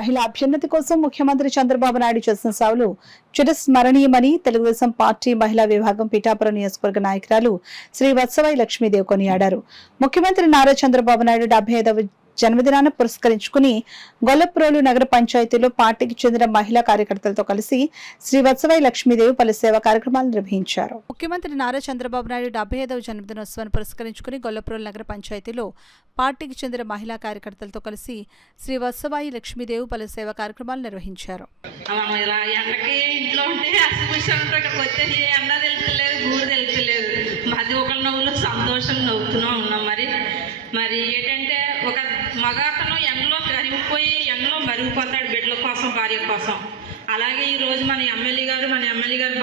మహిళా అభ్యున్నతి కోసం ముఖ్యమంత్రి చంద్రబాబు నాయుడు చేసిన సేవలు చిరస్మరణీయమని తెలుగుదేశం పార్టీ మహిళా విభాగం పిఠాపురం నియోజకవర్గ నాయకురాలు శ్రీ వత్సవాయి లక్ష్మీదేవి కొనియాడారు. ముఖ్యమంత్రి నారా చంద్రబాబు నాయుడు 75వ జన్మదినాన్ని పురస్కరించుకుని గొల్లప్రోలు నగర పంచాయతీలో పార్టీకి చెందిన మహిళా కార్యకర్తలతో కలిసి శ్రీ వత్సవాయి లక్ష్మీదేవి పలు సేవా కార్యక్రమాలు నిర్వహించారు. ముఖ్యమంత్రి నారా చంద్రబాబు నాయుడు 75వ జన్మదినోత్సవాన్ని పురస్కరించుకుని గొల్లప్రోలు నగర పంచాయతీలో పార్టీకి చెందిన మహిళా కార్యకర్తలతో కలిసి శ్రీ వత్సవాయి లక్ష్మీదేవి పలు సేవా కార్యక్రమాలు నిర్వహించారు. మరి ఏంటంటే ఒక మగాతను ఎండలో కరిగిపోయి ఎండలో మరిగిపోతాడు బిడ్డల కోసం, భార్య కోసం. అలాగే ఈరోజు మన ఎమ్మెల్యే గారు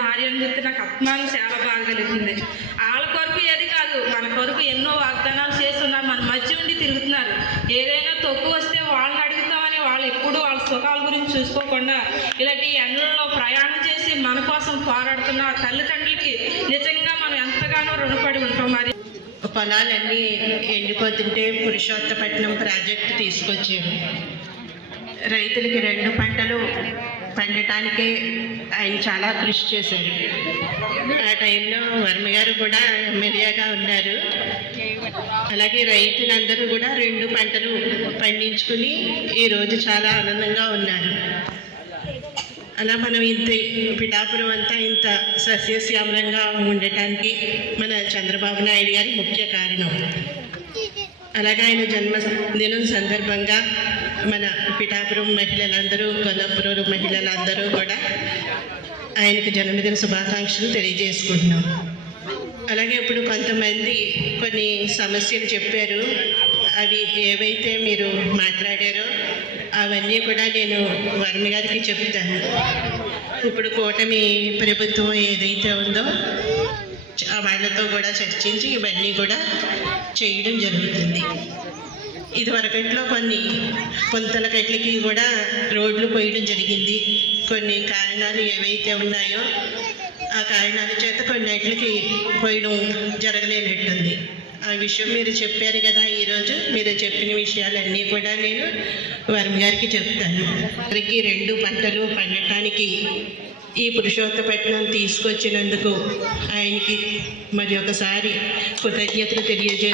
భార్య అని చెప్తే నాకు అభిమానం చాలా బాగా కలుగుతుంది. వాళ్ళ కొరకు ఏది కాదు, మన కొరకు ఎన్నో వాగ్దానాలు చేస్తున్నారు, మన మధ్య ఉండి తిరుగుతున్నారు. ఏదైనా తక్కువ వస్తే వాళ్ళని అడుగుతామని వాళ్ళు ఎప్పుడు వాళ్ళ సుఖాల గురించి చూసుకోకుండా ఇలాంటి ఎండలలో ప్రయాణం చేసి మన కోసం పోరాడుతున్న తల్లిదండ్రులకి నిజంగా మనం ఎంతగానో రుణపడి ఉంటాం. మరి పొలాలన్నీ ఎండిపోతుంటే పురుషోత్తపట్నం ప్రాజెక్టు తీసుకొచ్చారు. రైతులకి 2 పంటలు పండటానికే ఆయన చాలా కృషి చేశారు. ఆ టైంలో వర్మ గారు కూడా ఎమ్మెల్యేగా ఉన్నారు. అలాగే రైతులందరూ కూడా 2 పంటలు పండించుకుని ఈరోజు చాలా ఆనందంగా ఉన్నారు. అలా మనం ఇంత పిఠాపురం అంతా ఇంత సస్యశ్యామలంగా ఉండటానికి మన చంద్రబాబు నాయుడు గారి ముఖ్య కారణం. అలాగే ఆయన జన్మదినం సందర్భంగా మన పిఠాపురం మహిళలందరూ, గొల్లపురం మహిళలందరూ కూడా ఆయనకు జన్మదిన శుభాకాంక్షలు తెలియజేసుకుంటున్నాం. అలాగే ఇప్పుడు కొంతమంది కొన్ని సమస్యలు చెప్పారు. అవి ఏవైతే మీరు మాట్లాడారో అవన్నీ కూడా నేను వర్మ గారికి చెప్తాను. ఇప్పుడు కూటమి ప్రభుత్వం ఏదైతే ఉందో వాళ్ళతో కూడా చర్చించి ఇవన్నీ కూడా చేయడం జరుగుతుంది. ఇదివరకట్లో కొన్ని పొంతలకట్లకి కూడా రోడ్లు పోయడం జరిగింది. కొన్ని కారణాలు ఏవైతే ఉన్నాయో ఆ కారణాల చేత కొన్నిటికి పోయడం జరగలేనట్టుంది. ఆ విషయం మీరు చెప్పారు కదా, ఈరోజు మీరు చెప్పిన విషయాలన్నీ కూడా నేను వర్మ గారికి చెప్తాను. వారికి 2 పంటలు పండటానికి ఈ పురుషోత్తపట్నం తీసుకొచ్చినందుకు ఆయనకి మరి ఒకసారి కృతజ్ఞతలు తెలియజేసి